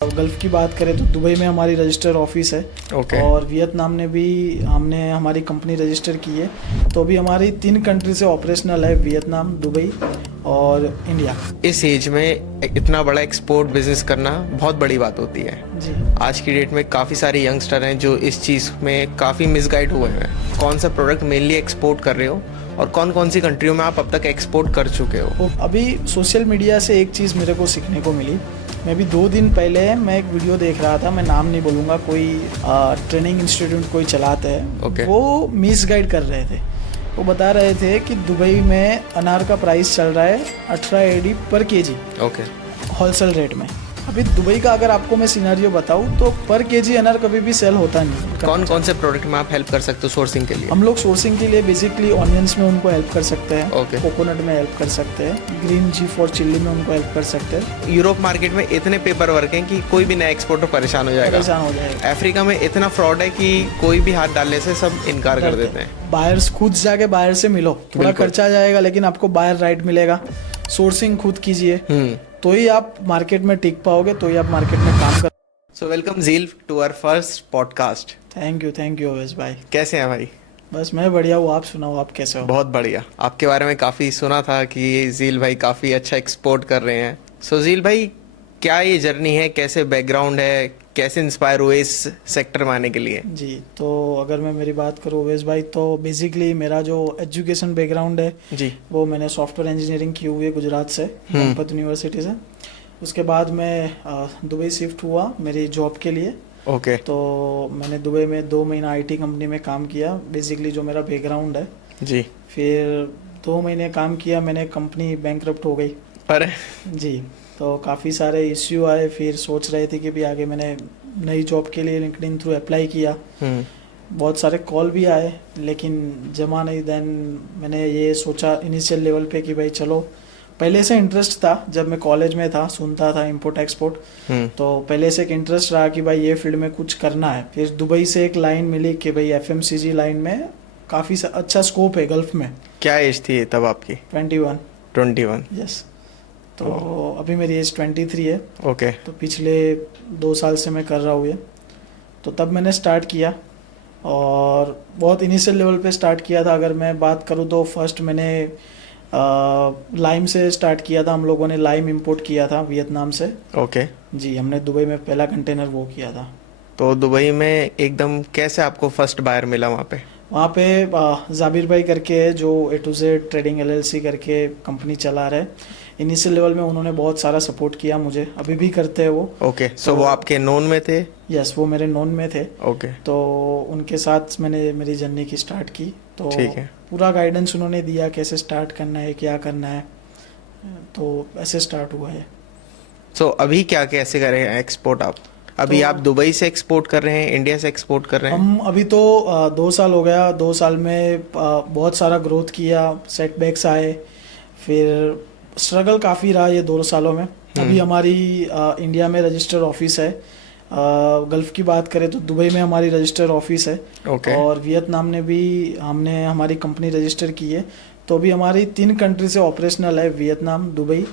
Gulf की बात करें तो दुबई में हमारी रजिस्टर ऑफिस है। ओके। और वियतनाम ने भी हमने हमारी कंपनी रजिस्टर की है। तो अभी हमारी 3 कंट्री से ऑपरेशनल है, वियतनाम, दुबई और इंडिया। इस एज में इतना बड़ा एक्सपोर्ट बिजनेस करना बहुत बड़ी बात होती है। जी, आज की डेट में काफ़ी सारे यंगस्टर हैं जो इस चीज़ में काफ़ी मिसगाइड हुए हैं। कौन सा प्रोडक्ट मेनली एक्सपोर्ट कर रहे हो और कौन कौन सी कंट्रियों में आप अब तक एक्सपोर्ट कर चुके हो? तो अभी सोशल मीडिया से एक चीज़ मेरे को सीखने को मिली। मैं भी 2 दिन पहले मैं एक वीडियो देख रहा था, मैं नाम नहीं बोलूँगा, कोई ट्रेनिंग इंस्टीट्यूट कोई चलाते हैं। ओके। वो मिसगाइड कर रहे थे। वो बता रहे थे कि दुबई में अनार का प्राइस चल रहा है 18 एडी पर केजी ओके। होलसेल रेट में। अभी दुबई का अगर आपको मैं सिनेरियो बताऊं तो पर केजी अनार कभी भी सेल होता नहीं। कौन कौन से प्रोडक्ट में आप हेल्प कर सकते हो सोर्सिंग के लिए? हम लोग सोर्सिंग के लिए बेसिकली ऑनियंस में उनको हेल्प कर सकते हैं, Okay. कोकोनट में हेल्प कर सकते हैं, ग्रीन जी फॉर चिल्ली में उनको हेल्प कर सकते हैं। यूरोप मार्केट में इतने पेपर वर्क हैं कि कोई भी नया एक्सपोर्टर परेशान हो जाएगा। परेशान हो जाएगा। अफ्रीका में इतना फ्रॉड है कि कोई भी हाथ डालने से सब इनकार कर देते हैं। बायर्स खुद जाके बायर से मिलो, थोड़ा बिल्कुल। खर्चा जाएगा लेकिन आपको बायर राइट मिलेगा। सोर्सिंग खुद कीजिए तो ही आप मार्केट में टिक पाओगे, तो ही आप मार्केट में काम कर। So welcome zeal to our first podcast. Thank you Avesh भाई। कैसे हैं भाई? बस मैं बढ़िया हूँ, आप सुनाओ, आप कैसे हो? बहुत बढ़िया। आपके बारे में काफ़ी सुना था कि ज़ील भाई काफ़ी अच्छा एक्सपोर्ट कर रहे हैं। सो ज़ील भाई, क्या ये जर्नी है, कैसे बैकग्राउंड है, कैसे इंस्पायर हुए इस सेक्टर में आने के लिए? जी, तो अगर मैं मेरी बात करूँ अवेश भाई, तो बेसिकली मेरा जो एजुकेशन बैकग्राउंड है जी। वो मैंने सॉफ्टवेयर इंजीनियरिंग की हुई है गुजरात से, गणपत यूनिवर्सिटी से। उसके बाद मैं दुबई शिफ्ट हुआ मेरी जॉब के लिए। ओके। तो मैंने दुबई में 2 महीना आईटी कंपनी में काम किया, बेसिकली जो मेरा बैकग्राउंड है। जी। फिर 2 महीने काम किया, मैंने कंपनी बैंकरप्ट हो गई। अरे। जी, तो काफ़ी सारे इश्यू आए। फिर सोच रहे थे कि भी आगे मैंने नई जॉब के लिए लिंक्डइन थ्रू अप्लाई किया। बहुत सारे कॉल भी आए लेकिन जमा नहीं। देन मैंने ये सोचा इनिशियल लेवल पे कि भाई चलो, पहले से इंटरेस्ट था, जब मैं कॉलेज में था सुनता था इंपोर्ट एक्सपोर्ट। तो पहले से एक इंटरेस्ट रहा कि भाई ये फील्ड में कुछ करना है। फिर दुबई से एक लाइन मिली कि भाई एफएमसीजी लाइन में काफ़ी अच्छा स्कोप है गल्फ में। क्या एज थी तब आपकी? 21। 21। यस। तो अभी मेरी एज 23 है। ओके। तो पिछले 2 साल से मैं कर रहा हूँ ये। तो तब मैंने स्टार्ट किया और बहुत इनिशियल लेवल पे स्टार्ट किया था। अगर मैं बात करूँ तो फर्स्ट मैंने लाइम से स्टार्ट किया था। हम लोगों ने लाइम इंपोर्ट किया था वियतनाम से। ओके। जी, हमने दुबई में पहला कंटेनर वो किया था। तो दुबई में एकदम कैसे आपको फर्स्ट बायर मिला वहाँ पे? वहाँ पे जाबिर भाई करके है जो A to Z trading LLC करके कंपनी चला रहे। इनिशियल लेवल में उन्होंने बहुत सारा सपोर्ट किया मुझे, अभी भी करते हैं वो। ओके। सो वो आपके नोन में थे? यस, वो मेरे नोन में थे। ओके। तो उनके साथ मैंने मेरी जर्नी की स्टार्ट की। तो ठीक है। पूरा गाइडेंस उन्होंने दिया, कैसे स्टार्ट करना है, क्या करना है। तो ऐसे स्टार्ट हुआ है। सो अभी क्या कैसे कर रहे हैं एक्सपोर्ट आप? अभी तो आप दुबई से एक्सपोर्ट कर रहे हैं, इंडिया से एक्सपोर्ट कर रहे हैं? हम अभी तो 2 साल हो गया। 2 साल में बहुत सारा ग्रोथ किया, सेटबैक्स आए, फिर स्ट्रगल काफ़ी रहा ये 2 सालों में। अभी हमारी इंडिया में रजिस्टर ऑफिस है। गल्फ़ की बात करें तो दुबई में हमारी रजिस्टर ऑफिस है। ओके। और वियतनाम ने भी हमने हमारी कंपनी रजिस्टर की है। तो अभी हमारी 3 कंट्री से ऑपरेशनल है, वियतनाम, दुबई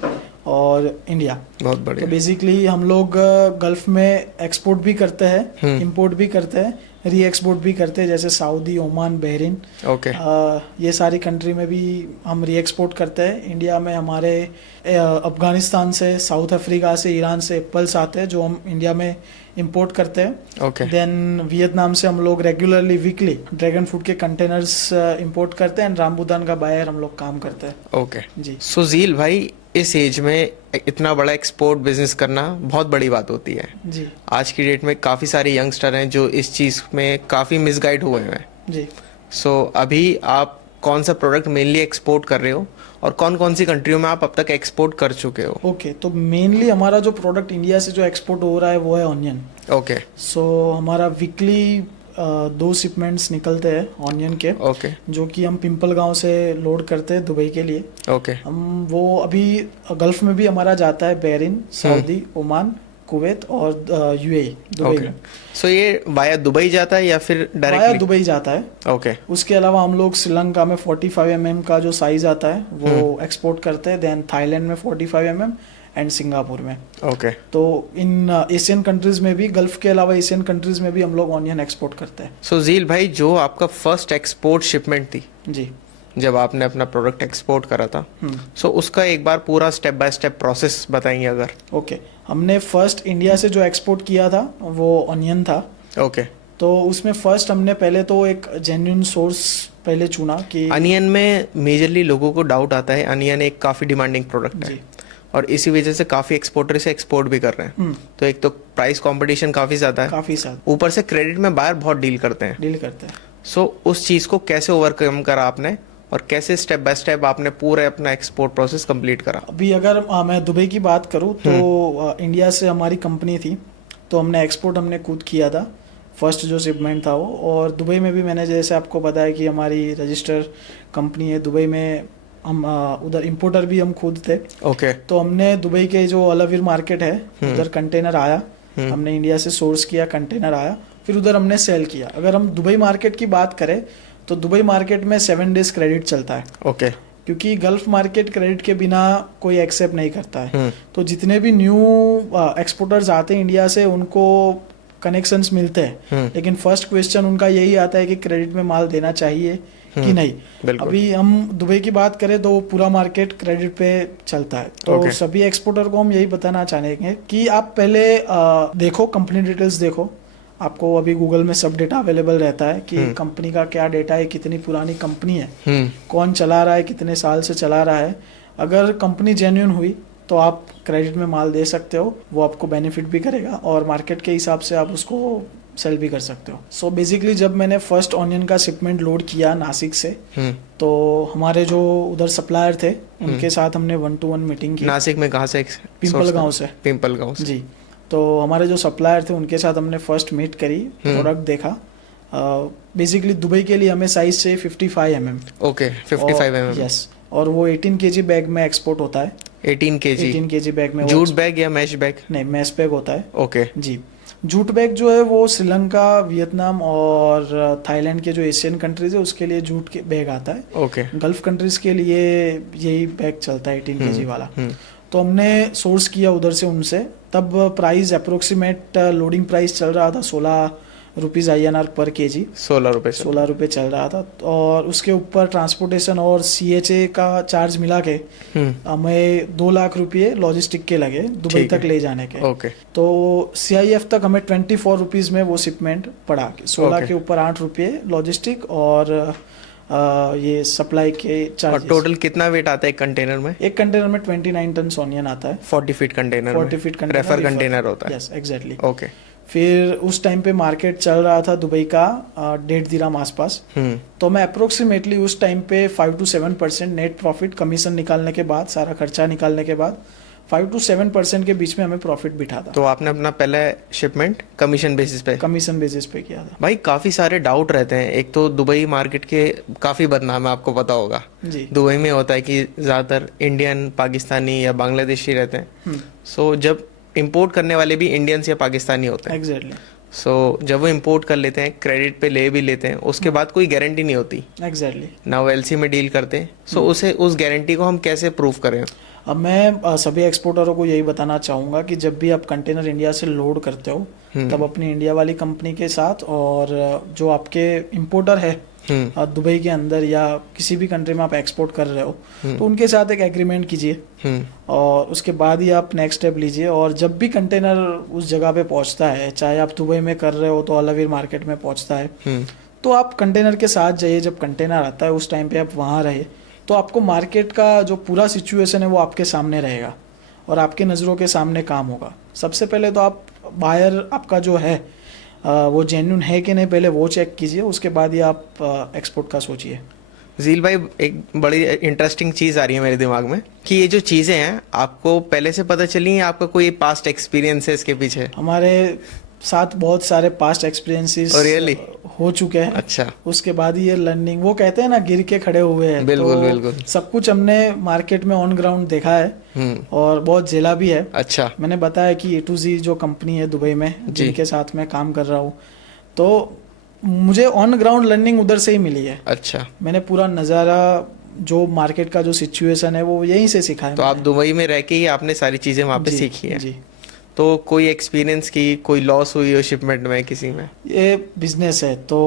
और इंडिया। बहुत तो बढ़िया। बेसिकली हम लोग गल्फ में एक्सपोर्ट भी करते हैं, इंपोर्ट भी करते हैं, री एक्सपोर्ट भी करते हैं, जैसे सऊदी, ओमान, बहरीन। ओके। ये सारी कंट्री में भी हम री एक्सपोर्ट करते हैं। इंडिया में हमारे अफगानिस्तान से, साउथ अफ्रीका से, ईरान से एप्पल्स आते हैं जो हम इंडिया में इंपोर्ट करते हैं। ओके। देन वियतनाम से हम लोग रेगुलरली वीकली ड्रैगन फ्रूट के कंटेनर्स इंपोर्ट करते हैं एंड रामबुतान का बायर हम लोग काम करते हैं। ओके। जी, सो ज़ील भाई, इस एज में इतना बड़ा एक्सपोर्ट बिजनेस करना बहुत बड़ी बात होती है। जी, आज की डेट में काफ़ी सारे यंगस्टर हैं जो इस चीज़ में काफ़ी मिसगाइड हुए हैं। जी। सो अभी आप कौन सा प्रोडक्ट मेनली एक्सपोर्ट कर रहे हो और कौन कौन सी कंट्रियों में आप अब तक एक्सपोर्ट कर चुके हो? ओके, तो मेनली हमारा जो प्रोडक्ट इंडिया से जो एक्सपोर्ट हो रहा है वो है ऑनियन। ओके। सो हमारा वीकली 2 शिपमेंट्स निकलते हैं ऑनियन के, ओके। जो कि हम पिंपल गांव से लोड करते हैं दुबई के लिए। ओके। हम वो अभी गल्फ में भी हमारा जाता है, बहरीन, सऊदी, ओमान, कुवैत और UAE, दुबई में। सो ये वाया दुबई जाता है या फिर वाया डायरेक्टली? दुबई जाता है। ओके। उसके अलावा हम लोग श्रीलंका में 45 mm का जो साइज आता है वो एक्सपोर्ट करते हैं। देन थाईलैंड में 45 mm एंड सिंगापुर में। ओके। तो इन एशियन कंट्रीज में भी, गल्फ के अलावा एशियन कंट्रीज में भी हम लोग ऑनियन एक्सपोर्ट करते हैं। सो झील भाई, जो आपका फर्स्ट एक्सपोर्ट शिपमेंट थी, जी, जब आपने अपना प्रोडक्ट एक्सपोर्ट करा था, सो उसका एक बार पूरा स्टेप बाय स्टेप प्रोसेस बताएंगे अगर। ओके। हमने फर्स्ट इंडिया से जो एक्सपोर्ट किया था वो ऑनियन था। ओके। तो उसमें फर्स्ट हमने पहले तो एक जेन्युइन सोर्स पहले चुना कि अनियन में मेजरली लोगों को डाउट आता है, अनियन एक काफ़ी डिमांडिंग प्रोडक्ट है जी, और इसी वजह से काफ़ी एक्सपोर्टर से एक्सपोर्ट भी कर रहे हैं। तो एक तो प्राइस कंपटीशन काफ़ी ज़्यादा है, काफ़ी साथ ऊपर से क्रेडिट में बायर बहुत डील करते हैं। डील करते हैं। सो उस चीज़ को कैसे ओवरकम करा आपने और कैसे स्टेप बाय स्टेप आपने पूरे अपना एक्सपोर्ट प्रोसेस कंप्लीट करा? अभी अगर मैं दुबई की बात करूँ तो इंडिया से हमारी कंपनी थी, तो हमने एक्सपोर्ट हमने खुद किया था, फर्स्ट जो शिपमेंट था वो। और दुबई में भी मैंने जैसे आपको बताया कि हमारी रजिस्टर कंपनी है दुबई में, हम उधर इंपोर्टर भी हम खुद थे। ओके। तो हमने दुबई के जो अलाविर मार्केट है उधर कंटेनर आया, हमने इंडिया से सोर्स किया, कंटेनर आया, फिर उधर हमने सेल किया। अगर हम दुबई मार्केट की बात करें तो दुबई मार्केट में 7 डेज क्रेडिट चलता है। ओके। क्योंकि गल्फ मार्केट क्रेडिट के बिना कोई एक्सेप्ट नहीं करता है। तो जितने भी न्यू एक्सपोर्टर्स आते हैं इंडिया से उनको कनेक्शंस मिलते हैं, लेकिन फर्स्ट क्वेश्चन उनका यही आता है कि क्रेडिट में माल देना चाहिए कि नहीं। अभी हम दुबई की बात करें तो पूरा मार्केट क्रेडिट पे चलता है। तो सभी एक्सपोर्टर को हम यही बताना चाहेंगे कि आप पहले देखो, कंपनी डिटेल्स देखो। आपको अभी गूगल में सब डेटा अवेलेबल रहता है कि कंपनी का क्या डेटा है, कितनी पुरानी कंपनी है, कौन चला रहा है, कितने साल से चला रहा है। अगर कंपनी जेन्युइन हुई तो आप क्रेडिट में माल दे सकते हो, वो आपको बेनिफिट भी करेगा और मार्केट के हिसाब से आप उसको सेल भी कर सकते हो। सो बेसिकली जब मैंने फर्स्ट ऑनियन का शिपमेंट लोड किया नासिक से, तो हमारे जो उधर सप्लायर थे उनके साथ हमने 1-to-1 मीटिंग की। नासिक में कहाँ से? पिंपलगांव से। पिंपलगांव से जी। तो हमारे जो सप्लायर थे उनके साथ हमने फर्स्ट मीट करी, प्रोडक्ट देखा। बेसिकली दुबई के लिए हमें साइज चाहिए 55 mm। Okay, 55 mm। यस, और वो 18 kg बैग में एक्सपोर्ट होता है। 18 kg बैग में। जूट बैग या मैश बैग? नहीं, मैश बैग होता है। ओके जी। जूट बैग जो है वो श्रीलंका, वियतनाम और थाईलैंड के जो एशियन कंट्रीज है उसके लिए जूट के बैग आता है। ओके। गल्फ कंट्रीज के लिए यही बैग चलता है 18 kg वाला। तो हमने सोर्स किया उधर से उनसे। तब प्राइस अप्रोक्सीमेट लोडिंग प्राइस चल रहा था 16 रुपीज़ INR पर kg। 16 रुपये चल रहा था। और उसके ऊपर ट्रांसपोर्टेशन और CHA का चार्ज मिला के हमें 2 लाख रुपये लॉजिस्टिक के लगे दुबई तक ले जाने के। ओके। तो CIF तक हमें 24 रुपीज़ में वो शिपमेंट पड़ा। 16 के ऊपर 8 रुपये लॉजिस्टिक और ये सप्लाई के चार्ज। और टोटल कितना वेट आता है एक कंटेनर में? एक कंटेनर में 29 टन ऑनियन आता है। 40 feet container 40 feet container refer container होता है। Yes, exactly. ओके। फिर उस टाइम पे मार्केट चल रहा था दुबई का 1.5 दिरहम आसपास। तो मैं अप्रोक्सीमेटली उस टाइम पे 5 to 7% नेट प्रॉफिट, कमीशन निकालने के बाद, सारा खर्चा निकालने के बाद 5 to 7% के बीच में हमें प्रॉफिट बिठा था। तो आपने अपना पहला शिपमेंट कमीशन बेसिस पे किया था। भाई काफी सारे डाउट रहते हैं। एक तो दुबई मार्केट के काफी बदनाम है, आपको पता होगा जी। दुबई में होता है कि ज्यादातर इंडियन, पाकिस्तानी या बांग्लादेशी रहते हैं। सो जब इंपोर्ट करने वाले भी इंडियंस या पाकिस्तानी होते हैं। एग्जैक्टली। सो जब वो इंपोर्ट कर लेते हैं, क्रेडिट पे ले भी लेते हैं, उसके बाद कोई गारंटी नहीं होती। एग्जैक्टली। ना वो LC में डील करते हैं। सो उस गारंटी को हम कैसे प्रूव करें? अब मैं सभी एक्सपोर्टरों को यही बताना चाहूँगा कि जब भी आप कंटेनर इंडिया से लोड करते हो तब अपनी इंडिया वाली कंपनी के साथ और जो आपके इंपोर्टर है दुबई के अंदर या किसी भी कंट्री में आप एक्सपोर्ट कर रहे हो तो उनके साथ एक एग्रीमेंट कीजिए और उसके बाद ही आप नेक्स्ट स्टेप लीजिए। और जब भी कंटेनर उस जगह पे पहुंचता है, चाहे आप दुबई में कर रहे हो तो अलाविर मार्केट में पहुंचता है, तो आप कंटेनर के साथ जाइए। जब कंटेनर आता है उस टाइम पे आप वहाँ रहे तो आपको मार्केट का जो पूरा सिचुएशन है वो आपके सामने रहेगा और आपके नज़रों के सामने काम होगा। सबसे पहले तो आप बायर आपका जो है वो जेन्युइन है कि नहीं, पहले वो चेक कीजिए, उसके बाद ही आप एक्सपोर्ट का सोचिए। झील भाई, एक बड़ी इंटरेस्टिंग चीज़ आ रही है मेरे दिमाग में कि ये जो चीज़ें हैं आपको पहले से पता चली, आपका कोई पास्ट एक्सपीरियंस है इसके पीछे? हमारे साथ बहुत सारे पास्ट एक्सपीरियंसेस हो चुके हैं। अच्छा। उसके बाद ही ये लर्निंग, वो कहते हैं ना गिर के खड़े हुए हैं। बिल्कुल तो बिल्कुल। सब कुछ हमने मार्केट में ऑन ग्राउंड देखा है और बहुत झेला भी है। अच्छा। मैंने बताया कि A to Z जो कंपनी है दुबई में जिनके साथ मैं काम कर रहा हूँ, तो मुझे ऑन ग्राउंड लर्निंग उधर से ही मिली है। अच्छा। मैंने पूरा नज़ारा जो मार्केट का जो सिचुएशन है वो यहीं से सीखा है तो आप मैंने। दुबई में रह के ही आपने सारी चीजें वहां पे जी, सीखी है। जी। तो कोई एक्सपीरियंस की कोई लॉस हुई हो शिपमेंट में किसी में? ये बिजनेस है तो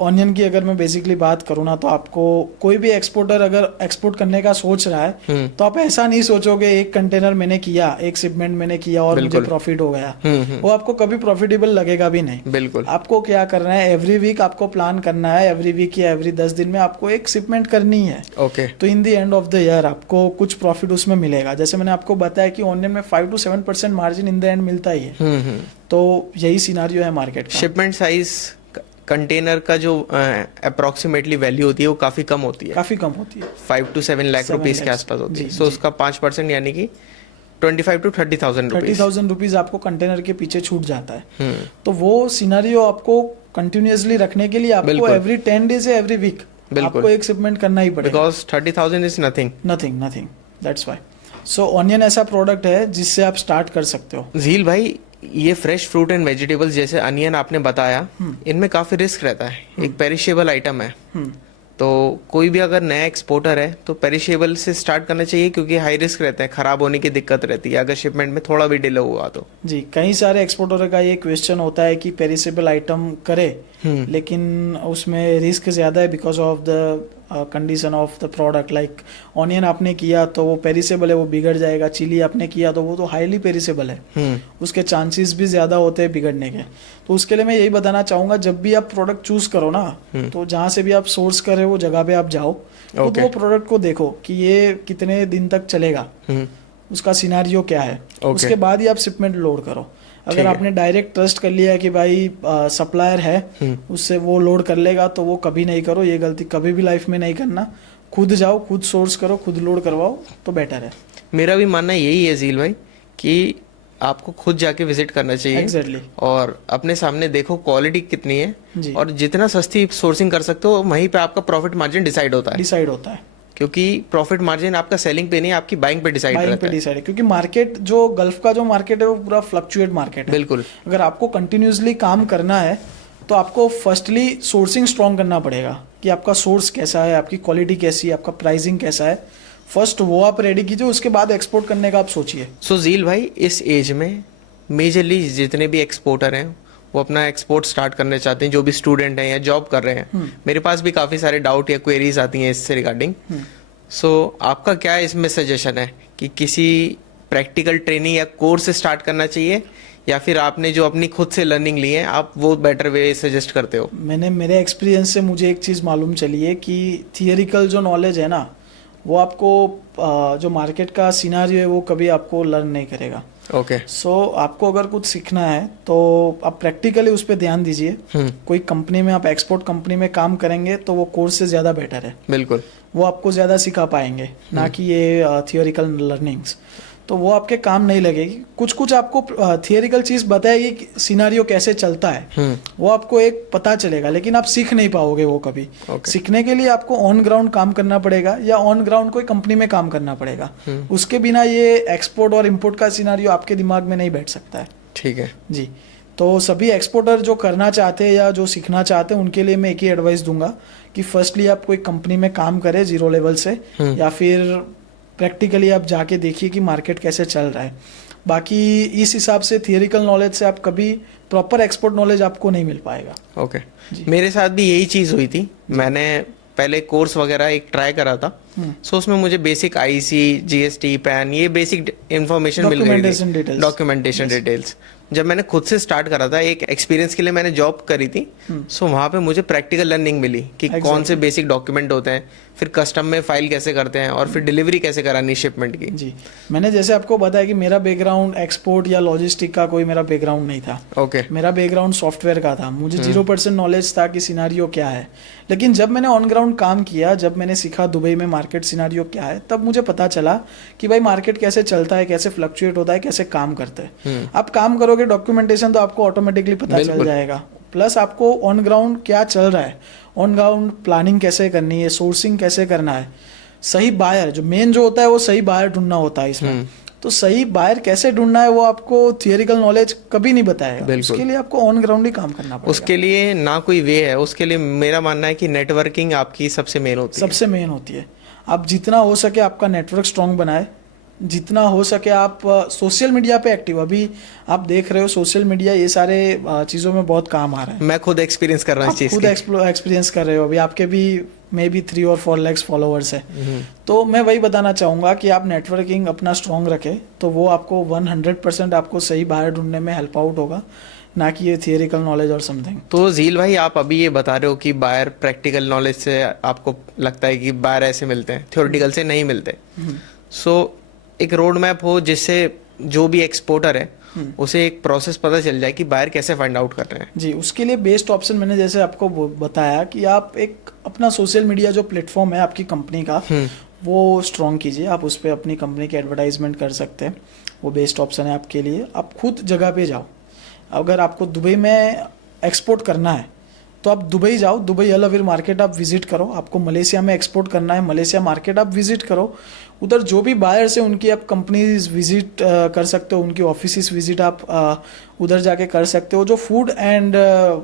ऑनियन की अगर मैं बेसिकली बात करूँ ना, तो आपको कोई भी एक्सपोर्टर अगर एक्सपोर्ट करने का सोच रहा है तो आप ऐसा नहीं सोचोगे एक कंटेनर मैंने किया, एक शिपमेंट मैंने किया और मुझे बिल्कुल। प्रॉफिट हो गया। वो आपको कभी प्रॉफिटेबल लगेगा भी नहीं। बिल्कुल। आपको क्या करना है, एवरी वीक आपको प्लान करना है, एवरी वीक या एवरी 10 दिन में आपको एक शिपमेंट करनी है। ओके। तो in the end of the year आपको कुछ प्रॉफिट उसमें मिलेगा। जैसे मैंने आपको बताया कि ऑनियन में 5 to 7% margin in the end मिलता ही है। तो यही सिनारियो है मार्केट का। शिपमेंट साइज कंटेनर का जो अप्रोक्सीमेटली वैल्यू होती है वो काफी कम होती है, काफी कम होती है, 5 to 7 लाख 7 रुपीस के lakhs, आसपास होती है। जी, सो जी। उसका 5% यानी कि 25 to 30,000 रुपीस। 30,000 रुपीज आपको कंटेनर के पीछे छूट जाता है। तो वो सिनारियो आपको कंटिन्यूअसली रखने के लिए आपको बिल्कुल। एवरी 10 डेज या एवरी वीक बिल्कुल। आपको एक शिपमेंट करना ही पड़ेगा। Because 30,000 is nothing. Nothing, that's why. So onion ऐसा प्रोडक्ट है जिससे आप स्टार्ट कर सकते हो। झील भाई, ये फ्रेश फ्रूट एंड वेजिटेबल्स जैसे अनियन आपने बताया, इनमें काफी रिस्क रहता है, एक पेरिशेबल आइटम है। तो कोई भी अगर नया एक्सपोर्टर है तो पेरिशेबल से स्टार्ट करना चाहिए, क्योंकि हाई रिस्क रहता है, खराब होने की दिक्कत रहती है अगर शिपमेंट में थोड़ा भी डिले हुआ तो। जी, कई सारे एक्सपोर्टर का ये क्वेश्चन होता है कि पेरिसेबल आइटम करे, लेकिन उसमें रिस्क ज़्यादा है because of the condition of the product. Like onion आपने किया तो वो पेरिसेबल है, वो बिगड़ जाएगा। चिली आपने किया तो वो तो हाईली पेरिसेबल है, उसके चांसेस भी ज़्यादा होते हैं बिगड़ने के। तो उसके लिए मैं यही बताना चाहूँगा, जब भी आप प्रोडक्ट चूज करो ना, तो जहाँ से भी आप सोर्स कर रहे हो वो जगह पे आप जाओ, तो वो प्रोडक्ट को देखो कि ये कितने दिन तक चलेगा, उसका सिनारियो क्या है। उसके बाद ही आप शिपमेंट लोड करो। अगर आपने डायरेक्ट ट्रस्ट कर लिया कि भाई सप्लायर है उससे वो लोड कर लेगा, तो वो कभी नहीं करो। ये गलती कभी भी लाइफ में नहीं करना। खुद जाओ, खुद सोर्स करो, खुद लोड करवाओ तो बेटर है। मेरा भी मानना यही है झील भाई कि आपको खुद जाके विजिट करना चाहिए। एग्जैक्टली। और अपने सामने देखो क्वालिटी कितनी है, जी। और जितना सस्ती सोर्सिंग कर सकते हो वहीं पे आपका प्रॉफिट मार्जिन डिसाइड होता है। क्योंकि प्रॉफिट मार्जिन आपका सेलिंग पे नहीं, आपकी बाइंग पे डिसाइड रहता है। क्योंकि मार्केट जो गल्फ का जो मार्केट है वो पूरा फ्लक्चुएट मार्केट है। बिल्कुल। अगर आपको कंटिन्यूसली काम करना है तो आपको फर्स्टली सोर्सिंग स्ट्रॉन्ग करना पड़ेगा कि आपका सोर्स कैसा है, आपकी क्वालिटी कैसी है, आपका प्राइसिंग कैसा है। फर्स्ट वो आप रेडी कीजिए, उसके बाद एक्सपोर्ट करने का आप सोचिए। सो झील भाई, इस एज में मेजरली जितने भी एक्सपोर्टर हैं वो अपना एक्सपोर्ट स्टार्ट करना चाहते हैं, जो भी स्टूडेंट हैं या जॉब कर रहे हैं। मेरे पास भी काफ़ी सारे डाउट या क्वेरीज आती हैं इससे रिगार्डिंग। सो आपका क्या इसमें सजेशन है कि किसी प्रैक्टिकल ट्रेनिंग या कोर्स से स्टार्ट करना चाहिए, या फिर आपने जो अपनी खुद से लर्निंग ली है आप वो बेटर वे सजेस्ट करते हो? मेरे एक्सपीरियंस से मुझे एक चीज़ मालूम चली है कि थियोरिकल जो नॉलेज है ना, वो आपको जो मार्केट का सिनारियो है वो कभी आपको लर्न नहीं करेगा। ओके। सो आपको अगर कुछ सीखना है तो आप प्रैक्टिकली उस पर ध्यान दीजिए। कोई कंपनी में आप एक्सपोर्ट कंपनी में काम करेंगे तो वो कोर्स से ज़्यादा बेटर है। बिल्कुल। वो आपको ज़्यादा सिखा पाएंगे, ना कि ये थियोरिकल लर्निंग्स। तो वो आपके काम नहीं लगेगी। कुछ कुछ आपको थियोरिकल चीज़ बताएगी कि सिनारियो कैसे चलता है, वो आपको एक पता चलेगा, लेकिन आप सीख नहीं पाओगे वो कभी। सीखने के लिए आपको ऑन ग्राउंड काम करना पड़ेगा, या ऑन ग्राउंड कोई कंपनी में काम करना पड़ेगा। उसके बिना ये एक्सपोर्ट और इम्पोर्ट का सिनारियो आपके दिमाग में नहीं बैठ सकता है। ठीक है जी। तो सभी एक्सपोर्टर जो करना चाहते हैं या जो सीखना चाहते हैं उनके लिए मैं एक ही एडवाइस दूंगा कि फर्स्टली आप कोई कंपनी में काम करें जीरो लेवल से, या फिर प्रैक्टिकली आप जाके देखिए कि मार्केट कैसे चल रहा है। बाकी इस हिसाब से थियोरिकल नॉलेज से आप कभी प्रॉपर एक्सपोर्ट नॉलेज आपको नहीं मिल पाएगा। ओके। मेरे साथ भी यही चीज़ हुई थी। मैंने पहले कोर्स वगैरह एक ट्राई करा था। सो उसमें मुझे बेसिक आईसी, जीएसटी, पैन, ये बेसिक इंफॉर्मेशन मिल गई थी, डॉक्यूमेंटेशन डिटेल्स। जब मैंने खुद से स्टार्ट करा था, एक एक्सपीरियंस के लिए मैंने जॉब करी थी, सो वहाँ पे मुझे प्रैक्टिकल लर्निंग मिली कि कौन से बेसिक डॉक्यूमेंट होते हैं, फिर कस्टम में फाइल कैसे करते हैं, और फिर डिलीवरी कैसे करानी शिपमेंट की। जी। मैंने जैसे आपको बताया कि मेरा बैकग्राउंड एक्सपोर्ट या लॉजिस्टिक का कोई मेरा बैकग्राउंड नहीं था। ओके। मेरा बैकग्राउंड सॉफ्टवेयर का था। मुझे 0% नॉलेज था कि सिनारियो क्या है। लेकिन जब मैंने ऑन ग्राउंड काम किया, जब मैंने सीखा दुबई में मार्केट सिनारियो क्या है, तब मुझे पता चला कि भाई मार्केट कैसे चलता है, कैसे फ्लक्चुएट होता है, कैसे काम करते हैं। आप काम करोगे, डॉक्यूमेंटेशन तो आपको ऑटोमेटिकली पता चल जाएगा। प्लस आपको ऑन ग्राउंड क्या चल रहा है, ऑन ग्राउंड प्लानिंग कैसे करनी है, सोर्सिंग कैसे करना है, सही बायर जो मेन जो होता है वो सही बायर ढूंढना होता है इसमें। तो सही बायर कैसे ढूंढना है वो आपको थियोरिकल नॉलेज कभी नहीं बताएगा। उसके लिए आपको ऑन ग्राउंड ही काम करना पड़ेगा। उसके लिए ना कोई वे है। उसके लिए मेरा मानना है कि नेटवर्किंग आपकी सबसे मेन होती है। सबसे मेन होती है। आप जितना हो सके आपका नेटवर्क स्ट्रांग बनाए, जितना हो सके आप सोशल मीडिया पे एक्टिव, अभी आप देख रहे हो सोशल मीडिया ये सारे चीज़ों में बहुत काम आ रहा है। मैं खुद एक्सपीरियंस कर रहा हूँ आप इस चीज़ खुद की। एक्सपीरियंस कर रहे हो, अभी आपके भी मे बी 3 और 4 lakhs फॉलोअर्स है। तो मैं वही बताना चाहूँगा कि आप नेटवर्किंग अपना स्ट्रांग रखें, तो वो आपको 100% आपको सही बाहर ढूंढने में हेल्प आउट होगा, ना कि ये थियरिकल नॉलेज और समथिंग। तो झील भाई, आप अभी ये बता रहे हो कि बायर प्रैक्टिकल नॉलेज से आपको लगता है कि बायर ऐसे मिलते हैं, थ्योरेटिकल से नहीं मिलते। सो एक रोड मैप हो जिससे जो भी एक्सपोर्टर है उसे एक प्रोसेस पता चल जाए कि बायर कैसे फाइंड आउट कर रहे हैं। जी, उसके लिए बेस्ट ऑप्शन मैंने जैसे आपको बताया कि आप एक अपना सोशल मीडिया जो प्लेटफॉर्म है आपकी कंपनी का, वो स्ट्रॉन्ग कीजिए। आप उस पर अपनी कंपनी की एडवर्टाइजमेंट कर सकते हैं, वो बेस्ट ऑप्शन है आपके लिए। आप खुद जगह पे जाओ, अगर आपको दुबई में एक्सपोर्ट करना है तो आप दुबई जाओ, दुबई अल अवीर मार्केट आप विजिट करो। आपको मलेशिया में एक्सपोर्ट करना है, मलेशिया मार्केट आप विजिट करो। उधर जो भी बायर्स हैं उनकी आप कंपनीज विजिट कर सकते हो, उनकी ऑफिसेस विजिट आप उधर जाके कर सकते हो। जो फूड एंड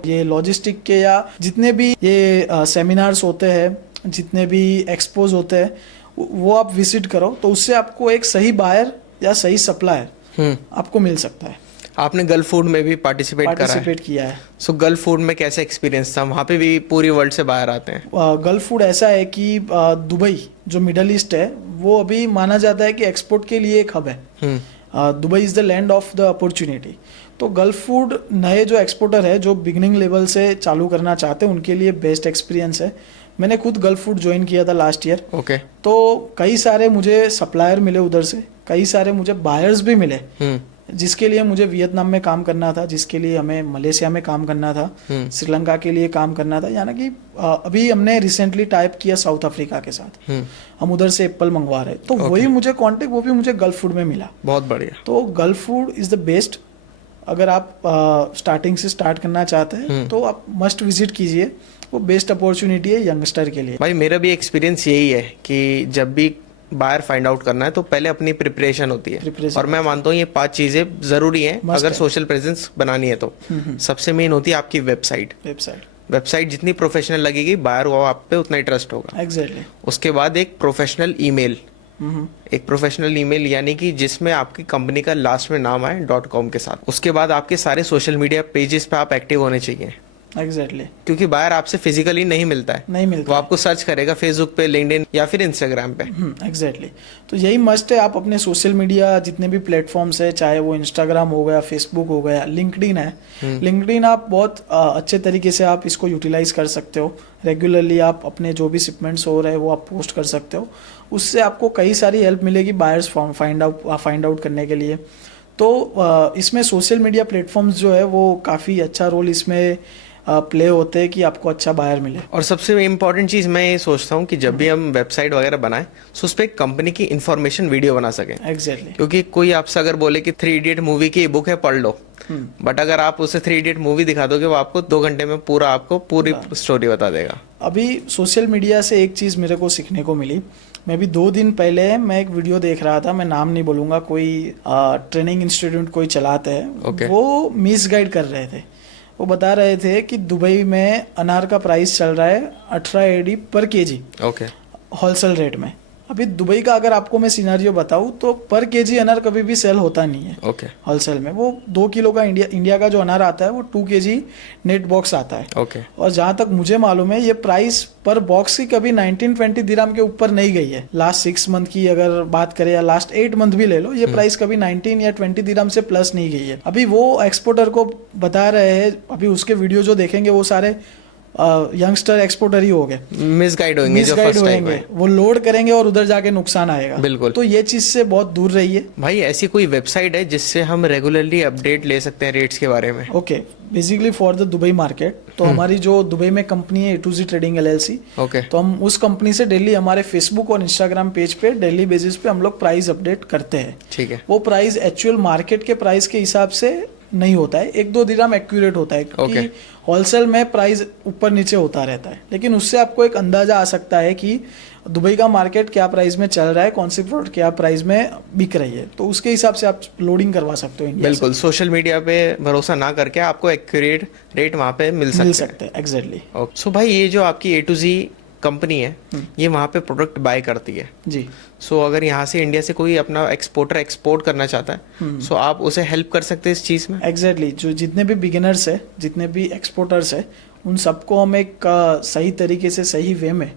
ये लॉजिस्टिक के या जितने भी ये सेमिनार्स होते हैं, जितने भी एक्सपोज होते हैं, वो आप विजिट करो, तो उससे आपको एक सही बायर या सही सप्लायर आपको मिल सकता है। आपने गल्फ फूड में भी पार्टिसिपेट किया है। सो गल्फ फूड में कैसा एक्सपीरियंस था? वहाँ पे भी पूरी वर्ल्ड से बाहर आते हैं। गल्फ फूड ऐसा है कि दुबई जो मिडल ईस्ट है वो अभी माना जाता है कि एक्सपोर्ट के लिए एक हब है। Dubai is the land of the opportunity. तो गल्फ फूड नए जो एक्सपोर्टर है जो बिगनिंग लेवल से चालू करना चाहते हैं उनके लिए बेस्ट एक्सपीरियंस है। मैंने खुद गल्फ फूड ज्वाइन किया था लास्ट ईयर। ओके। तो कई सारे मुझे सप्लायर मिले उधर से, कई सारे मुझे बायर्स भी मिले, जिसके लिए मुझे वियतनाम में काम करना था, जिसके लिए हमें मलेशिया में काम करना था, श्रीलंका के लिए काम करना था। यानी कि अभी हमने रिसेंटली टाइप किया साउथ अफ्रीका के साथ, हम उधर से एप्पल मंगवा रहे, तो वही मुझे कांटेक्ट, वो भी मुझे गल्फ फूड में मिला। बहुत बढ़िया। तो gulf food is the best. अगर आप स्टार्टिंग से स्टार्ट करना चाहते हैं तो आप मस्ट विजिट कीजिए, वो बेस्ट अपॉर्चुनिटी है यंगस्टर के लिए। भाई मेरा भी एक्सपीरियंस यही है कि जब भी बायर फाइंड आउट करना है तो पहले अपनी प्रिपरेशन होती है, और मैं मानता हूँ ये 5 चीजें जरूरी हैं अगर सोशल प्रेजेंस बनानी है तो। सबसे मेन होती है आपकी वेबसाइट जितनी प्रोफेशनल लगेगी बायर को आप पे उतना ही ट्रस्ट होगा। एग्जैक्टली। उसके बाद एक प्रोफेशनल ईमेल, यानी कि जिसमें आपकी कंपनी का लास्ट में नाम आए .com के साथ। उसके बाद आपके सारे सोशल मीडिया पेजेस पे आप एक्टिव होने चाहिए। एग्जैक्टली। क्योंकि बायर आपसे फिजिकली नहीं मिलता है, वो आपको सर्च करेगा फेसबुक पे, लिंक्डइन या फिर इंस्टाग्राम पे। एग्जैक्टली। तो यही मस्ट है, आप अपने सोशल मीडिया जितने भी प्लेटफॉर्म्स है, चाहे वो इंस्टाग्राम हो गया, फेसबुक हो गया, लिंक्डइन है, लिंक्डइन आप बहुत अच्छे तरीके से आप इसको यूटिलाइज कर सकते हो। रेगुलरली आप अपने जो भी शिपमेंट्स हो रहे हैं वो आप पोस्ट कर सकते हो, उससे आपको कई सारी हेल्प मिलेगी बायर्स फाइंड आउट करने के लिए। तो इसमें सोशल मीडिया प्लेटफॉर्म्स जो है वो काफ़ी अच्छा रोल इसमें प्ले होते हैं कि आपको अच्छा बायर मिले। और सबसे इम्पोर्टेंट चीज़ मैं ये सोचता हूँ कि जब भी हम वेबसाइट वगैरह बनाएं तो उस पर एक कंपनी की इन्फॉर्मेशन वीडियो बना सकें। एग्जैक्टली। क्योंकि कोई आपसे अगर बोले कि 3 इडियट मूवी की बुक है, पढ़ लो, बट अगर आप उसे 3 इडियट मूवी दिखा दोगे वो आपको 2 घंटे में आपको पूरी स्टोरी बता देगा। अभी सोशल मीडिया से एक चीज़ मेरे को सीखने को मिली। मैं भी 2 दिन पहले मैं एक वीडियो देख रहा था, मैं नाम नहीं बोलूँगा, कोई ट्रेनिंग इंस्टीट्यूट कोई चलाते हैं, वो मिस गाइड कर रहे थे। वो बता रहे थे कि दुबई में अनार का प्राइस चल रहा है 18 AD पर केजी, होलसेल रेट में। अभी दुबई का अगर आपको मैं सिनेरियो बताऊं तो पर केजी अनार कभी भी सेल होता नहीं है होलसेल में। वो 2 किलो का इंडिया का जो अनार आता है वो 2 kg नेट बॉक्स आता है। और जहां तक मुझे मालूम है ये प्राइस पर बॉक्स की कभी 19-20 दिरहम के ऊपर नहीं गई है। लास्ट 6 मंथ की अगर बात करें या लास्ट 8 मंथ भी ले लो, ये प्राइस कभी 19 या 20 दिरहम से प्लस नहीं गई है। अभी वो एक्सपोर्टर को बता रहे हैं, अभी उसके वीडियो जो देखेंगे वो सारे यंगस्टर एक्सपोर्टर ही हो गए, मिसगाइड होंगे जो फर्स्ट टाइम है। वो लोड करेंगे और उधर जाके नुकसान आएगा। बिल्कुल। तो ये चीज से बहुत दूर रहिए। भाई ऐसी कोई वेबसाइट है जिससे हम रेगुलरली अपडेट ले सकते हैं रेट्स के बारे में? Okay, basically for the Dubai market, तो हमारी जो दुबई में कंपनी है A2Z ट्रेडिंग LLC, तो हम उस कंपनी से डेली हमारे फेसबुक और इंस्टाग्राम पेज पे डेली बेसिस पे हम लोग प्राइस अपडेट करते हैं। ठीक है। वो प्राइस एक्चुअल मार्केट के प्राइस के हिसाब से नहीं होता है, 1-2 दिरहम एक्यूरेट होता है, क्योंकि होलसेल में प्राइस ऊपर नीचे होता रहता है। लेकिन उससे आपको एक अंदाजा आ सकता है कि दुबई का मार्केट क्या प्राइस में चल रहा है, कौन सी प्रोडक्ट क्या प्राइस में बिक रही है, तो उसके हिसाब से आप लोडिंग करवा सकते हो इंडिया। बिल्कुल, सोशल मीडिया पे भरोसा ना करके आपको एक्यूरेट रेट वहाँ पे मिल सकते हैं। एग्जैक्टली। सो भाई ये जो आपकी A2Z कंपनी है ये वहाँ पे प्रोडक्ट बाय करती है। जी सो अगर यहाँ से इंडिया से कोई अपना एक्सपोर्टर एक्सपोर्ट करना चाहता है सो आप उसे हेल्प कर सकते हैं इस चीज़ में। एग्जैक्टली जो जितने भी बिगिनर्स है, जितने भी एक्सपोर्टर्स है, उन सबको हम एक सही तरीके से, सही वे में,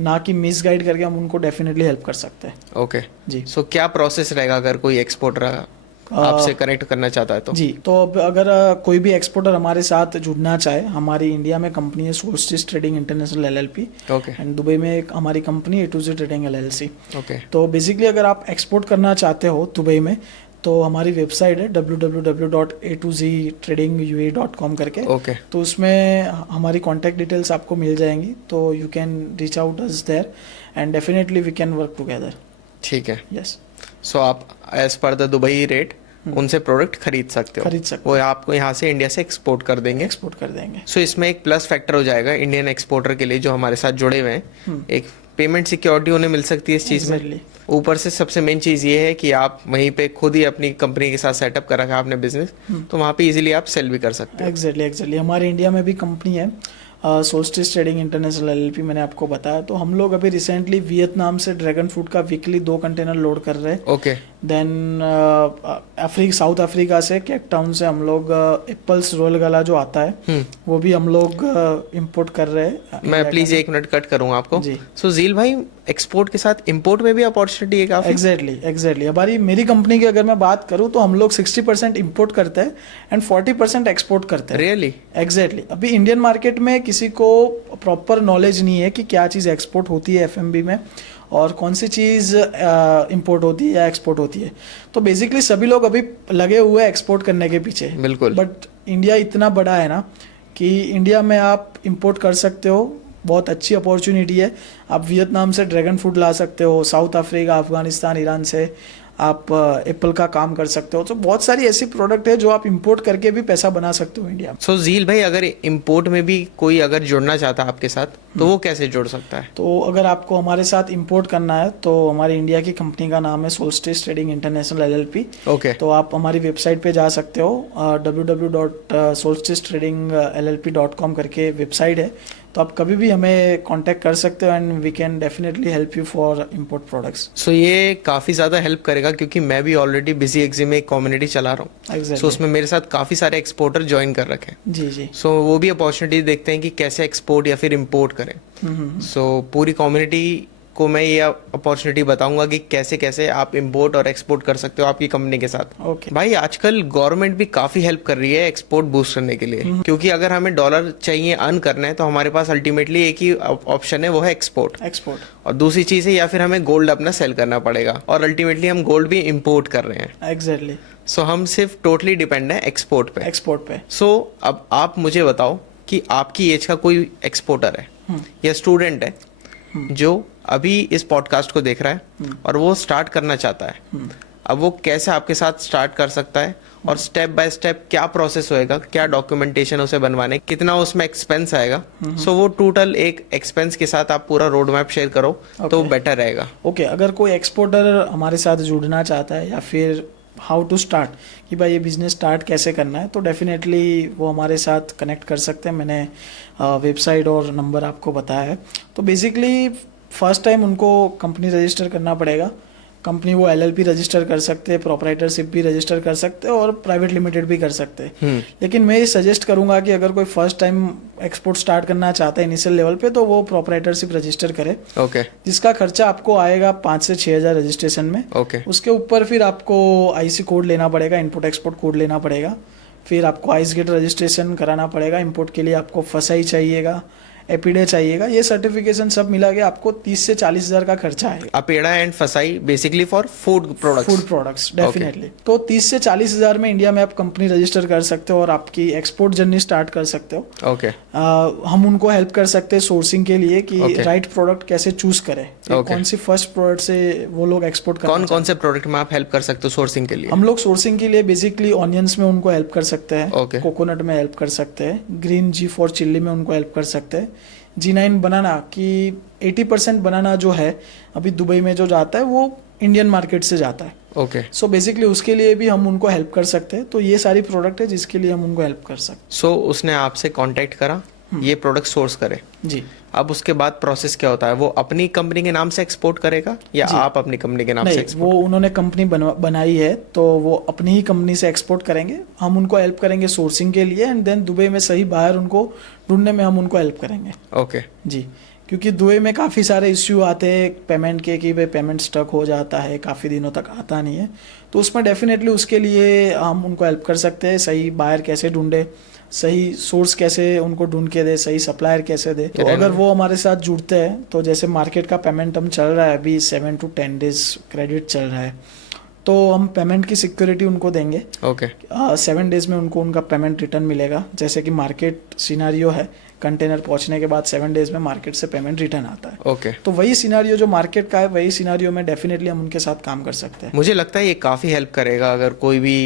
ना कि मिस गाइड करके हम उनको डेफिनेटली हेल्प कर सकते हैं। ओके जी सो क्या प्रोसेस रहेगा अगर कोई एक्सपोर्टर आपसे कनेक्ट करना चाहता है तो? जी तो अब अगर कोई भी एक्सपोर्टर हमारे साथ जुड़ना चाहे, हमारी इंडिया में कंपनी है solstice trading international LLP okay and Dubai में एक हमारी company A2Z trading LLC। Okay तो बेसिकली अगर आप एक्सपोर्ट करना चाहते हो दुबई में, तो हमारी वेबसाइट है www.a2ztradingue.com करके। ओके तो उसमें हमारी कॉन्टैक्ट डिटेल्स आपको मिल जाएंगी, तो you can reach out us there and definitely we can work together. ठीक है। यस सो आप एज पर द दुबई रेट उनसे प्रोडक्ट खरीद सकते हो, खरीद सकते वो आपको यहाँ से इंडिया से एक्सपोर्ट कर देंगे। एक्सपोर्ट कर देंगे। सो इसमें एक प्लस फैक्टर हो जाएगा इंडियन एक्सपोर्टर के लिए जो हमारे साथ जुड़े हुए हैं, एक पेमेंट सिक्योरिटी उन्हें मिल सकती है इस चीज़ में। Exactly. ऊपर से सबसे मेन चीज़ ये है कि आप वहीं पे खुद ही अपनी कंपनी के साथ सेटअप कर रखा है आपने बिजनेस, तो वहाँ पे इजीली आप सेल भी कर सकते हो। एग्जैक्टली हमारे इंडिया में भी कंपनी है सोल्स्टिस ट्रेडिंग इंटरनेशनल LLP, मैंने आपको बताया। तो हम लोग अभी रिसेंटली वियतनाम से ड्रैगन फ्रूट का वीकली 2 कंटेनर लोड कर रहे हैं। ओके देन साउथ अफ्रीका से, केप टाउन से हम लोग एप्पल्स रोल गला जो आता है वो भी हम लोग इंपोर्ट कर रहे हैं। मैं प्लीज 1 मिनट कट करूंगा आपको। जी। सो झील भाई, एक्सपोर्ट के साथ इंपोर्ट में भी अपॉर्चुनिटी है काफी? एग्जैक्टली हमारी मेरी कंपनी की अगर मैं बात करूं तो हम लोग 60% इंपोर्ट करते हैं एंड 40% एक्सपोर्ट करते हैं। रियली? एग्जैक्टली अभी इंडियन मार्केट में किसी को प्रॉपर नॉलेज नहीं है कि क्या चीज़ एक्सपोर्ट होती है FMB में और कौन सी चीज़ इंपोर्ट होती है या एक्सपोर्ट होती है। तो बेसिकली सभी लोग अभी लगे हुए हैं एक्सपोर्ट करने के पीछे। बिल्कुल। बट इंडिया इतना बड़ा है ना कि इंडिया में आप इंपोर्ट कर सकते हो, बहुत अच्छी अपॉर्चुनिटी है। आप वियतनाम से ड्रैगन फ्रूट ला सकते हो, साउथ अफ्रीका, अफगानिस्तान, ईरान से आप एप्पल का काम कर सकते हो। तो बहुत सारी ऐसी प्रोडक्ट है जो आप इंपोर्ट करके भी पैसा बना सकते हो इंडिया में। सो झील भाई, अगर इंपोर्ट में भी कोई अगर जुड़ना चाहता है आपके साथ तो वो कैसे जुड़ सकता है? तो अगर आपको हमारे साथ इंपोर्ट करना है तो हमारी इंडिया की कंपनी का नाम है solstice trading international LLP। Okay तो आप हमारी वेबसाइट पे जा सकते हो, www.solstistradingllp.com करके वेबसाइट है। तो आप कभी भी हमें कांटेक्ट कर सकते हो and we can definitely help you for import products. So ये काफी ज्यादा हेल्प करेगा क्योंकि मैं भी ऑलरेडी बिजी एक्सिम में एक कम्युनिटी चला रहा हूँ। एग्जैक्टली सो उसमें मेरे साथ काफी सारे एक्सपोर्टर ज्वाइन कर रखे हैं। जी जी सो वो भी अपॉर्चुनिटी देखते हैं कि कैसे एक्सपोर्ट या फिर इंपोर्ट करें। सो पूरी कम्युनिटी को मैं ये अपॉर्चुनिटी बताऊंगा कि कैसे कैसे आप इंपोर्ट और एक्सपोर्ट कर सकते हो आपकी कंपनी के साथ। ओके भाई, आजकल गवर्नमेंट भी काफी हेल्प कर रही है एक्सपोर्ट बूस्ट करने के लिए, क्योंकि अगर हमें डॉलर चाहिए अर्न करना है तो हमारे पास अल्टीमेटली एक ही ऑप्शन है, वो है एक्सपोर्ट। और दूसरी चीज है या फिर हमें गोल्ड अपना सेल करना पड़ेगा, और अल्टीमेटली हम गोल्ड भी इंपोर्ट कर रहे हैं। एग्जैक्टली सो हम सिर्फ टोटली डिपेंड है एक्सपोर्ट पे। सो अब आप मुझे बताओ कि आपकी एज का कोई एक्सपोर्टर है या स्टूडेंट है जो अभी इस पॉडकास्ट को देख रहा है और वो स्टार्ट करना चाहता है, अब वो कैसे आपके साथ स्टार्ट कर सकता है और स्टेप बाय स्टेप क्या प्रोसेस होएगा, क्या डॉक्यूमेंटेशन उसे बनवाने, कितना उसमें एक्सपेंस आएगा। सो वो टोटल एक एक्सपेंस के साथ आप पूरा रोड मैप शेयर करो तो बेटर रहेगा। ओके अगर कोई एक्सपोर्टर हमारे साथ जुड़ना चाहता है या फिर हाउ टू स्टार्ट, कि भाई ये बिजनेस स्टार्ट कैसे करना है, तो डेफिनेटली वो हमारे साथ कनेक्ट कर सकते हैं। मैंने वेबसाइट और नंबर आपको बताया है। तो बेसिकली फर्स्ट टाइम उनको कंपनी रजिस्टर करना पड़ेगा। कंपनी वो LLP रजिस्टर कर सकते हैं, प्रोप्राइटरशिप भी रजिस्टर कर सकते हैं और प्राइवेट लिमिटेड भी कर सकते हैं। लेकिन मैं ये सजेस्ट करूंगा कि अगर कोई फर्स्ट टाइम एक्सपोर्ट स्टार्ट करना चाहता है इनिशियल लेवल पे, तो वो प्रोप्राइटरशिप रजिस्टर करे। ओके जिसका खर्चा आपको आएगा 5 से 6 हज़ार रजिस्ट्रेशन में। ओके उसके ऊपर फिर आपको IC कोड लेना पड़ेगा, इनपुट एक्सपोर्ट कोड लेना पड़ेगा। फिर आपको आइस गेट रजिस्ट्रेशन कराना पड़ेगा। इंपोर्ट के लिए आपको फसाई चाहिएगा, एपीडे चाहिएगा। ये सर्टिफिकेशन सब मिला के आपको 30 से 40 हज़ार का खर्चा आएगा। अपेड़ा एंड फसाई basically for food products definitely. तो 30 से 40 हज़ार में इंडिया में आप कंपनी रजिस्टर कर सकते हो और आपकी एक्सपोर्ट जर्नी स्टार्ट कर सकते हो। ओके हम उनको हेल्प कर सकते हैं सोर्सिंग के लिए कि राइट प्रोडक्ट कैसे चूज करें, कौन सी फर्स्ट प्रोडक्ट से वो लोग एक्सपोर्ट करना। कौन से प्रोडक्ट में आप हेल्प कर सकते हो सोर्सिंग के लिए? हम लोग सोर्सिंग के लिए बेसिकली ऑनियंस में उनको हेल्प कर सकते हैं, कोकोनट में हेल्प कर सकते हैं, ग्रीन G फॉर चिल्ली में उनको हेल्प कर सकते हैं, G9 बनाना की 80% बनाना जो है अभी दुबई में जो जाता है वो इंडियन मार्केट से जाता है। ओके सो बेसिकली उसके लिए भी हम उनको हेल्प कर सकते हैं। तो ये सारी प्रोडक्ट है जिसके लिए हम उनको हेल्प कर सकते हैं। सो उसने आपसे कांटेक्ट करा, ये प्रोडक्ट सोर्स करे। जी अब उसके बाद प्रोसेस क्या होता है, वो अपनी कंपनी के नाम से एक्सपोर्ट करेगा या आप अपनी कंपनी के नाम से नहीं, एक्सपोर्ट? वो उन्होंने कंपनी बनाई है तो वो अपनी ही कंपनी से एक्सपोर्ट करेंगे, हम उनको हेल्प करेंगे सोर्सिंग के लिए, एंड देन दुबई में सही बायर उनको ढूंढने में हम उनको हेल्प करेंगे। ओके। जी, क्योंकि दुबई में काफ़ी सारे इश्यू आते हैं पेमेंट के, कि भाई पेमेंट स्टक हो जाता है, काफ़ी दिनों तक आता नहीं है, तो उसमें डेफिनेटली उसके लिए हम उनको हेल्प कर सकते हैं। सही बायर कैसे ढूंढे, सही सोर्स कैसे उनको ढूंढ के दे, सही सप्लायर कैसे दे। तो अगर वो हमारे साथ जुड़ते हैं तो जैसे मार्केट का पेमेंट हम चल रहा है अभी 7 to 10 days क्रेडिट चल रहा है, तो हम पेमेंट की सिक्योरिटी उनको देंगे। ओके। 7 days में उनको उनका पेमेंट रिटर्न मिलेगा। जैसे कि मार्केट सिनारियो है, कंटेनर पहुंचने के बाद 7 days में मार्केट से पेमेंट रिटर्न आता है। ओके। तो वही सिनारियो जो मार्केट का है, वही सिनारियो में डेफिनेटली हम उनके साथ काम कर सकते हैं। मुझे लगता है ये काफ़ी हेल्प करेगा अगर कोई भी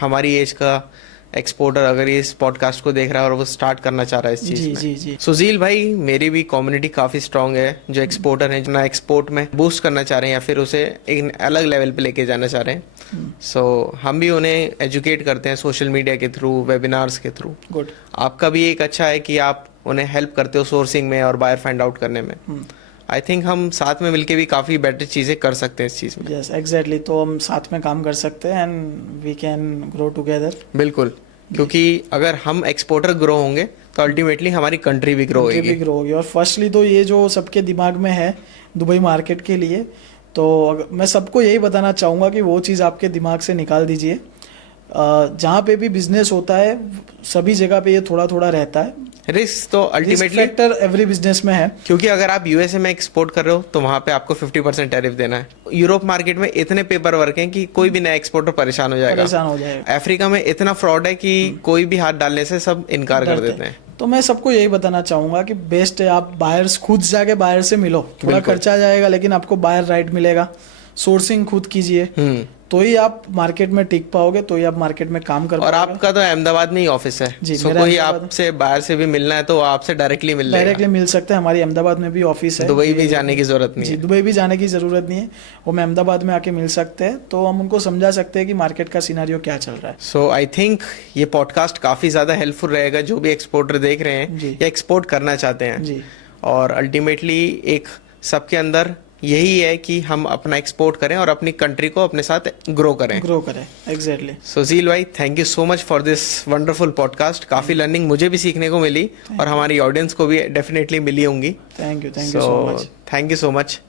हमारी एज का एक्सपोर्टर अगर ये इस पॉडकास्ट को देख रहा है और वो स्टार्ट करना चाह रहा है इस चीज़ जी में। जी जी सुजील भाई, मेरी भी कम्युनिटी काफ़ी स्ट्रांग है जो एक्सपोर्टर हैं, जो ना एक्सपोर्ट में बूस्ट करना चाह रहे हैं या फिर उसे एक अलग लेवल पे लेके जाना चाह रहे हैं। सो हम भी उन्हें एजुकेट करते हैं सोशल मीडिया के थ्रू, वेबिनार्स के थ्रू। गुड। आपका भी एक अच्छा है कि आप उन्हें हेल्प करते हो सोर्सिंग में और बायर फाइंड आउट करने में। आई थिंक हम साथ में मिलके भी काफ़ी बेटर चीज़ें कर सकते हैं इस चीज़ में। यस एग्जैक्टली, तो हम साथ में काम कर सकते हैं and we can grow together. बिल्कुल, क्योंकि अगर हम एक्सपोर्टर ग्रो होंगे तो अल्टीमेटली हमारी कंट्री भी ग्रो होगी। ग्रो होगी। और फर्स्टली तो ये जो सबके दिमाग में है दुबई मार्केट के लिए, तो मैं सबको यही बताना चाहूँगा कि वो चीज़ आपके दिमाग से निकाल दीजिए। जहाँ पे भी बिजनेस होता है सभी जगह पे ये थोड़ा थोड़ा रहता है। रिस्क तो अल्टीमेटली फैक्टर एवरी बिजनेस में है, क्योंकि अगर आप यूएसए में एक्सपोर्ट कर रहे हो तो वहां पे आपको 50% टैरिफ देना है। यूरोप मार्केट में इतने पेपर वर्क हैं कि कोई भी नया एक्सपोर्टर परेशान हो जाएगा। अफ्रीका में इतना फ्रॉड है कि कोई भी हाथ डालने से सब इनकार कर देते हैं। तो मैं सबको यही बताना चाहूंगा कि बेस्ट है आप बायर्स खुद जाके बायर से मिलो, थोड़ा खर्चा जाएगा लेकिन आपको बायर राइट मिलेगा। सोर्सिंग खुद कीजिए, तो ही आप मार्केट में टिक पाओगे, तो ही आप मार्केट में काम कर और आपका तो अहमदाबाद में ही ऑफिस है जी। कोई आपसे बाहर से भी मिलना है तो आपसे डायरेक्टली मिल सकते हैं। हमारी अहमदाबाद में भी ऑफिस है, दुबई भी जाने की जरूरत नहीं जी, है। दुबई भी जाने की जरूरत नहीं है, वो मैं अहमदाबाद में आके मिल सकते हैं, तो हम उनको समझा सकते हैं कि मार्केट का सिनारियो क्या चल रहा है। सो आई थिंक ये पॉडकास्ट काफी ज्यादा हेल्पफुल रहेगा जो भी एक्सपोर्टर देख रहे हैं या एक्सपोर्ट करना चाहते हैं जी। और अल्टीमेटली एक सबके अंदर यही है कि हम अपना एक्सपोर्ट करें और अपनी कंट्री को अपने साथ ग्रो करें एग्जैक्टली। सुशील भाई, thank you so much for this wonderful podcast. काफी लर्निंग मुझे भी सीखने को मिली और हमारी ऑडियंस को भी डेफिनेटली मिली होंगी। Thank you so much. Thank you so much.